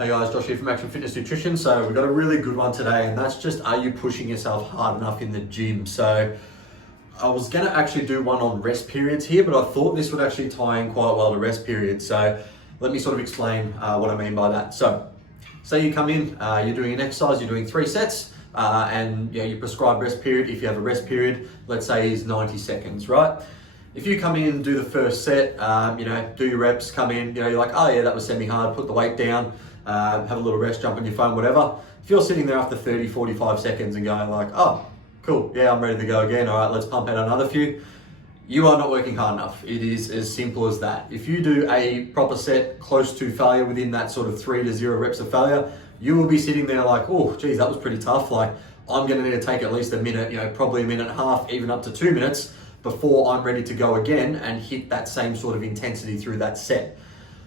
Hey guys, Josh here from Action Fitness Nutrition. So we've got a really good one today, and that's just, are you pushing yourself hard enough in the gym? So I was gonna actually do one on rest periods here, but I thought this would actually tie in quite well to rest periods. So let me sort of explain what I mean by that. So say you come in, you're doing an exercise, you're doing 3 sets, and you prescribe rest period. If you have a rest period, let's say is 90 seconds, right? If you come in and do the first set, do your reps, come in, you're like, oh yeah, that was semi-hard, put the weight down, have a little rest, jump on your phone, whatever. If you're sitting there after 30, 45 seconds and going like, oh, cool, yeah, I'm ready to go again. All right, let's pump out another few. You are not working hard enough. It is as simple as that. If you do a proper set close to failure within that sort of 3 to 0 reps of failure, you will be sitting there like, oh, geez, that was pretty tough. Like, I'm gonna need to take at least a minute, probably a minute and a half, even up to 2 minutes before I'm ready to go again and hit that same sort of intensity through that set.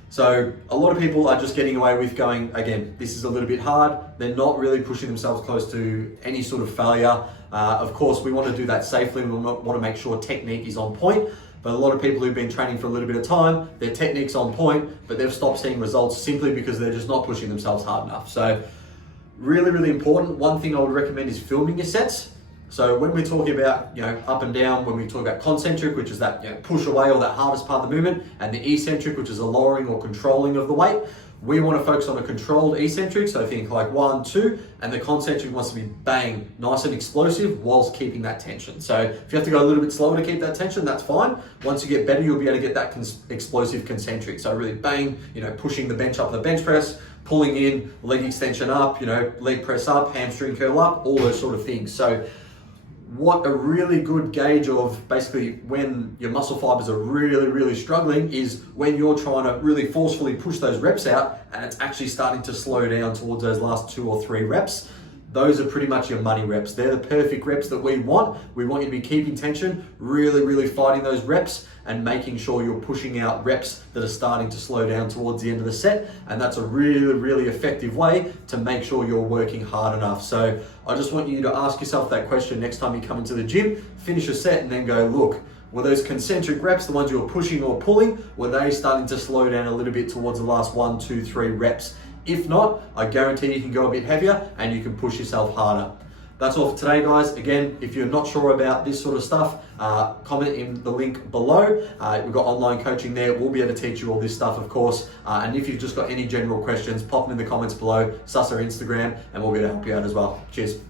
So a lot of people are just getting away with going, again, this is a little bit hard. They're not really pushing themselves close to any sort of failure. Of course, we want to do that safely, and we want to make sure technique is on point. But a lot of people who've been training for a little bit of time, their technique's on point, but they've stopped seeing results simply because they're just not pushing themselves hard enough. So really, really important. One thing I would recommend is filming your sets. So when we're talking about, up and down, when we talk about concentric, which is that, push away or that hardest part of the movement, and the eccentric, which is a lowering or controlling of the weight, we want to focus on a controlled eccentric. So think like 1, 2, and the concentric wants to be bang, nice and explosive whilst keeping that tension. So if you have to go a little bit slower to keep that tension, that's fine. Once you get better, you'll be able to get that explosive concentric. So really bang, pushing the bench up the bench press, pulling in, leg extension up, leg press up, hamstring curl up, all those sort of things. So what a really good gauge of basically when your muscle fibers are really, really struggling is when you're trying to really forcefully push those reps out and it's actually starting to slow down towards those last 2 or 3 reps. Those are pretty much your money reps. They're the perfect reps that we want. We want you to be keeping tension, really, really fighting those reps and making sure you're pushing out reps that are starting to slow down towards the end of the set. And that's a really, really effective way to make sure you're working hard enough. So I just want you to ask yourself that question next time you come into the gym, finish a set and then go, look, were those concentric reps, the ones you were pushing or pulling, were they starting to slow down a little bit towards the last 1, 2, 3 reps? If not, I guarantee you can go a bit heavier and you can push yourself harder. That's all for today, guys. Again, if you're not sure about this sort of stuff, comment in the link below. We've got online coaching there. We'll be able to teach you all this stuff, of course. And if you've just got any general questions, pop them in the comments below, sus our Instagram, and we'll be able to help you out as well. Cheers.